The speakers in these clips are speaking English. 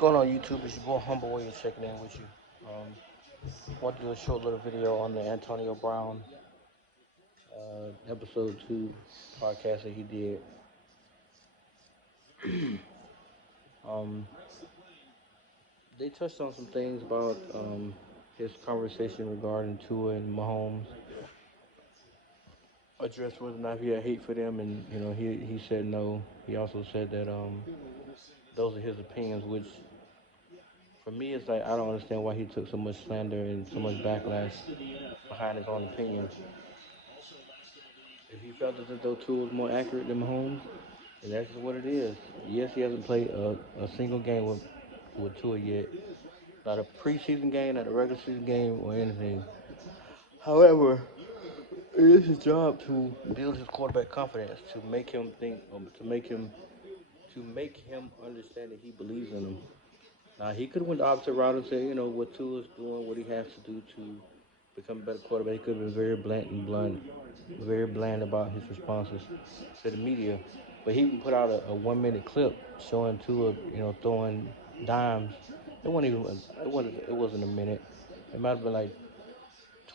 Going on YouTube? It's your boy Humble Way checking in with you. Want to do a short little video on the Antonio Brown episode 2 podcast that he did. um, they touched on some things about his conversation regarding Tua and Mahomes. Addressed whether or not he had hate for them, and he said no. He also said that those are his opinions, which for me it's like I don't understand why he took so much slander and so much backlash behind his own opinions. If he felt that though Tua was more accurate than Mahomes, and that's just what it is. Yes, he hasn't played a single game with Tua yet. Not a preseason game, not a regular season game, or anything. However, it is his job to build his quarterback confidence, to make him think, to make him understand that he believes in him. Now he could have went the opposite route and said, what Tua's doing, what he has to do to become a better quarterback. He could have been very blunt, very bland about his responses to the media. But he even put out a 1 minute clip showing Tua, throwing dimes. It wasn't even it wasn't a minute. It might have been like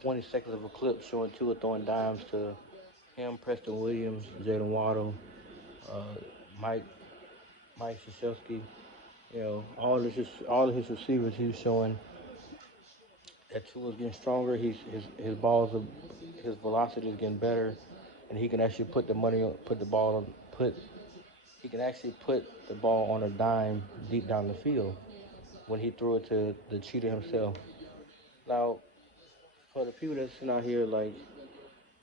20 seconds of a clip showing Tua throwing dimes to him, Preston Williams, Jalen Waddle, uh, Mike Mike Krzyzewski. All of his receivers. He was showing that Tua's getting stronger. His balls are, his velocity is getting better, and he can actually put the money on, put the ball on, put he can actually put the ball on a dime deep down the field when he threw it to the cheater himself. Now, for the people that's sitting out here like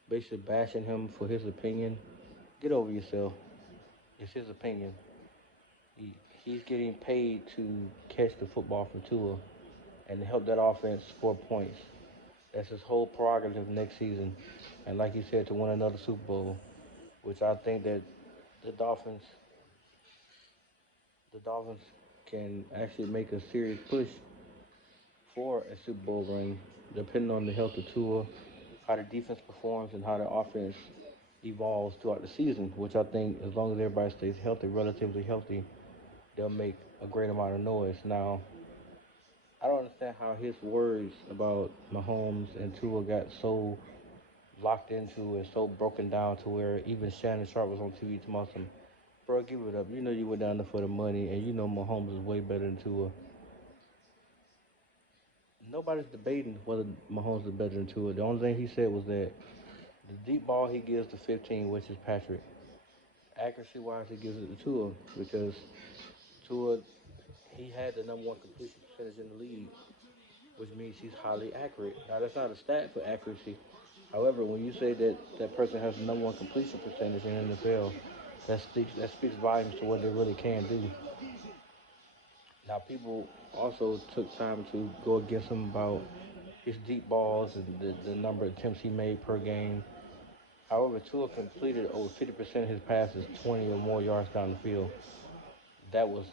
basically bashing him for his opinion, get over yourself. It's his opinion. He, he's getting paid to catch the football for Tua and help that offense score points. That's his whole prerogative next season. And like he said, to win another Super Bowl, which I think that the Dolphins, the Dolphins can actually make a serious push for a Super Bowl ring, depending on the health of Tua, how the defense performs, and how the offense evolves throughout the season. Which I think, as long as everybody stays healthy, relatively healthy, they'll make a great amount of noise. Now, I don't understand how his words about Mahomes and Tua got so locked into and so broken down to where even Shannon Sharp was on TV to some, bro, give it up. You know you went down there for the money, and you know Mahomes is way better than Tua. Nobody's debating whether Mahomes is better than Tua. The only thing he said was that the deep ball he gives to 15, which is Patrick, accuracy wise, he gives it to Tua because Tua, he had the number one completion percentage in the league, which means he's highly accurate. Now, that's not a stat for accuracy. However, when you say that that person has the number one completion percentage in the NFL, that speaks volumes to what they really can do. Now, people also took time to go against him about his deep balls and the number of attempts he made per game. However, Tua completed over 50% of his passes 20 or more yards down the field. That was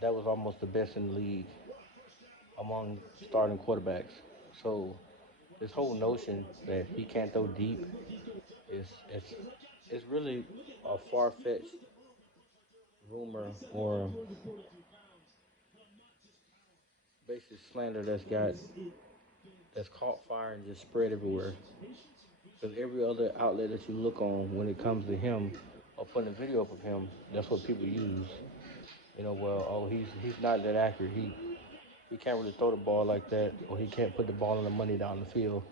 that was almost the best in the league among starting quarterbacks. So this whole notion that he can't throw deep is it's really a far fetched rumor or basic slander that's caught fire and just spread everywhere. Because every other outlet that you look on when it comes to him or putting a video up of him, that's what people use. Well, oh, he's not that accurate. He can't really throw the ball like that, or he can't put the ball on the money down the field.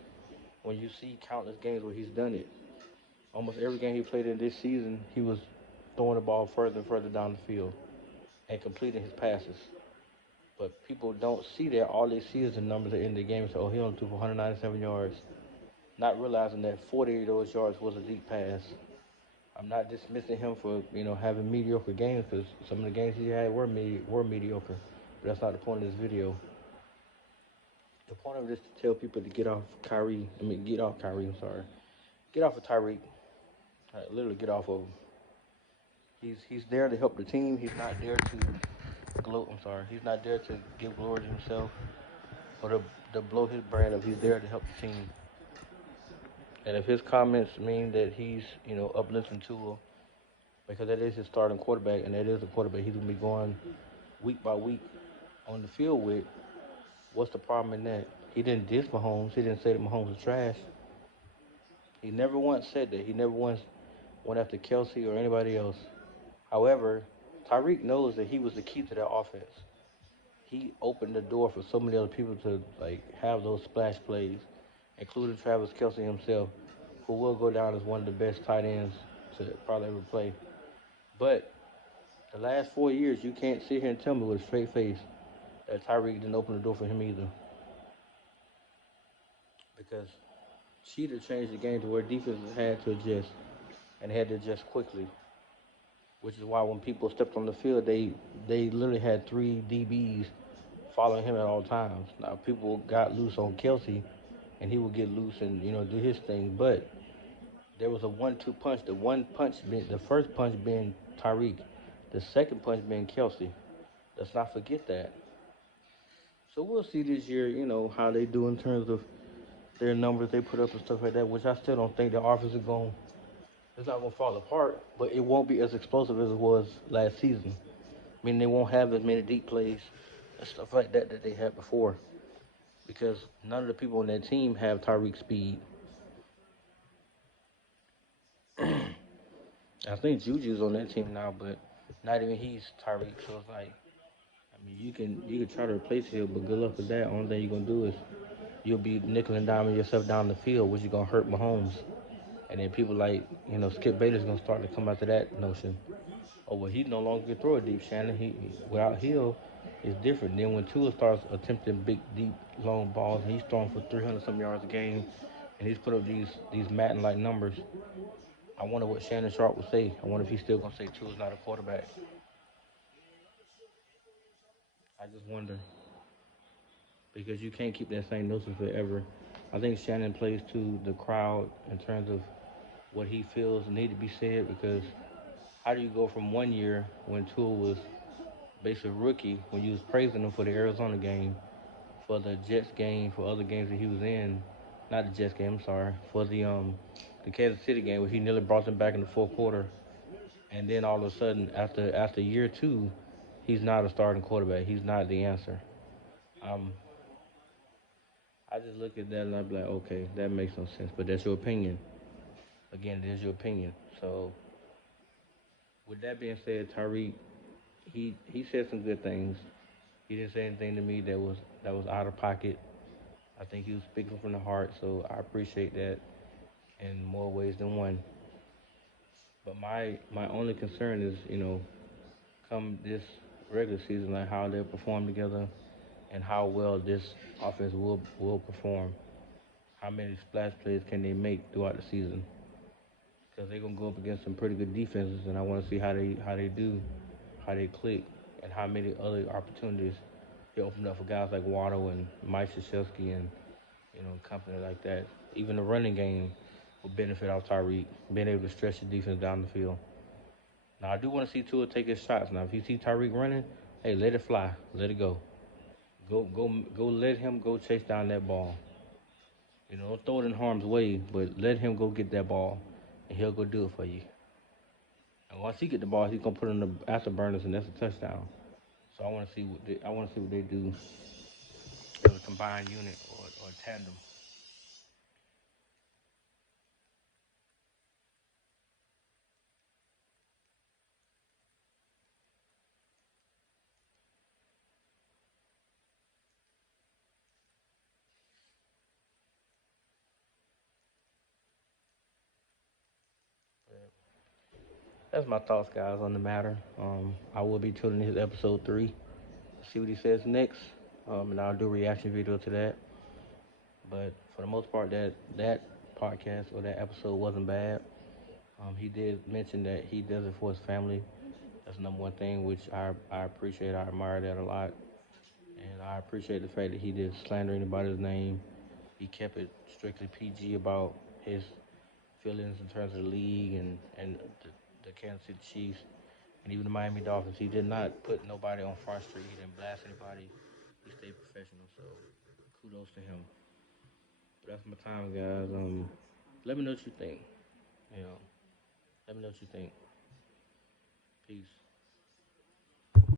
When you see countless games where he's done it, almost every game he played in this season, he was throwing the ball further and further down the field and completing his passes. But people don't see that. All they see is the numbers at the end of the game. So, oh, he only threw for 197 yards, not realizing that 40 of those yards was a deep pass. I'm not dismissing him for having mediocre games because some of the games he had were mediocre. But that's not the point of this video. The point of this is to tell people to get off Kyrie. I mean, get off Kyrie. I'm sorry. Get off of Tyreek. Literally get off of him. He's there to help the team. He's not there to gloat. I'm sorry. He's not there to give glory to himself or to blow his brand up. He's there to help the team. And if his comments mean that he's uplifting Tua because that is his starting quarterback and that is the quarterback he's gonna be going week by week, on the field with, what's the problem in that? He didn't diss Mahomes. He didn't say that Mahomes was trash. He never once said that. He never once went after Kelsey or anybody else. However, Tyreek knows that he was the key to that offense. He opened the door for so many other people to like have those splash plays, including Travis Kelsey himself, who will go down as one of the best tight ends to probably ever play. But the last 4 years, you can't sit here and tell me with a straight face that Tyreek didn't open the door for him either, because Cheetah changed the game to where defenses had to adjust and had to adjust quickly, which is why when people stepped on the field, they literally had three DBs following him at all times. Now people got loose on Kelsey, and he would get loose and do his thing, but there was a 1-2 punch. The one punch being the first punch being Tyreek, the second punch being Kelsey. Let's not forget that. So we'll see this year, how they do in terms of their numbers they put up and stuff like that. Which I still don't think the offense is going. It's not going to fall apart, but it won't be as explosive as it was last season. I mean, they won't have as many deep plays and stuff like that that they had before, because none of the people on that team have Tyreek speed. I think Juju's on that team now, but not even he's Tyreek. So it's like, I mean, you can try to replace Hill, but good luck with that. Only thing you're gonna do is you'll be nickel and diming yourself down the field, which is gonna hurt Mahomes. And then people like Skip Bayless gonna start to come after that notion. Oh well, he no longer can throw it deep. Shannon, without Hill, is different. Then when Tua starts attempting big, deep, long balls, and he's throwing for 300 some yards a game, and he's put up these Madden like numbers. I wonder what Shannon Sharp will say. I wonder if he's still gonna say Tua's not a quarterback. I just wonder, because you can't keep that same notion forever. I think Shannon plays to the crowd in terms of what he feels need to be said, because how do you go from one year when Tua was basically a rookie, when you was praising him for the Arizona game, for the Jets game, for other games that he was in, not the Jets game, I'm sorry, for the Kansas City game where he nearly brought them back in the fourth quarter, and then all of a sudden after year two, he's not a starting quarterback. He's not the answer. Um, I just look at that and I be like, okay, that makes no sense. But that's your opinion. Again, it is your opinion. So with that being said, Tyreek, he said some good things. He didn't say anything to me that was out of pocket. I think he was speaking from the heart, so I appreciate that in more ways than one. But my only concern is, come this regular season, like how they'll perform together and how well this offense will perform. How many splash plays can they make throughout the season? Because they're gonna go up against some pretty good defenses, and I want to see how they do, how they click, and how many other opportunities they open up for guys like Waddle and Mike Krzyzewski and company like that. Even the running game will benefit off Tyreek being able to stretch the defense down the field. Now I do want to see Tua take his shots. Now if you see Tyreek running, hey, let it fly, let it go. Go, let him go chase down that ball. Don't throw it in harm's way, but let him go get that ball, and he'll go do it for you. And once he get the ball, he's gonna put it in the afterburners, and that's a touchdown. So I want to see what they do as a combined unit or tandem. That's my thoughts, guys, on the matter. I will be tuning in his episode 3, see what he says next, and I'll do a reaction video to that. But for the most part, that podcast or that episode wasn't bad. He did mention that he does it for his family. That's the number one thing, which I appreciate. I admire that a lot. And I appreciate the fact that he didn't slander anybody's name. He kept it strictly PG about his feelings in terms of the league and the Kansas City Chiefs and even the Miami Dolphins. He did not put nobody on Front Street. He didn't blast anybody. He stayed professional. So kudos to him. But that's my time, guys. Let me know what you think. You know, let me know what you think. Peace.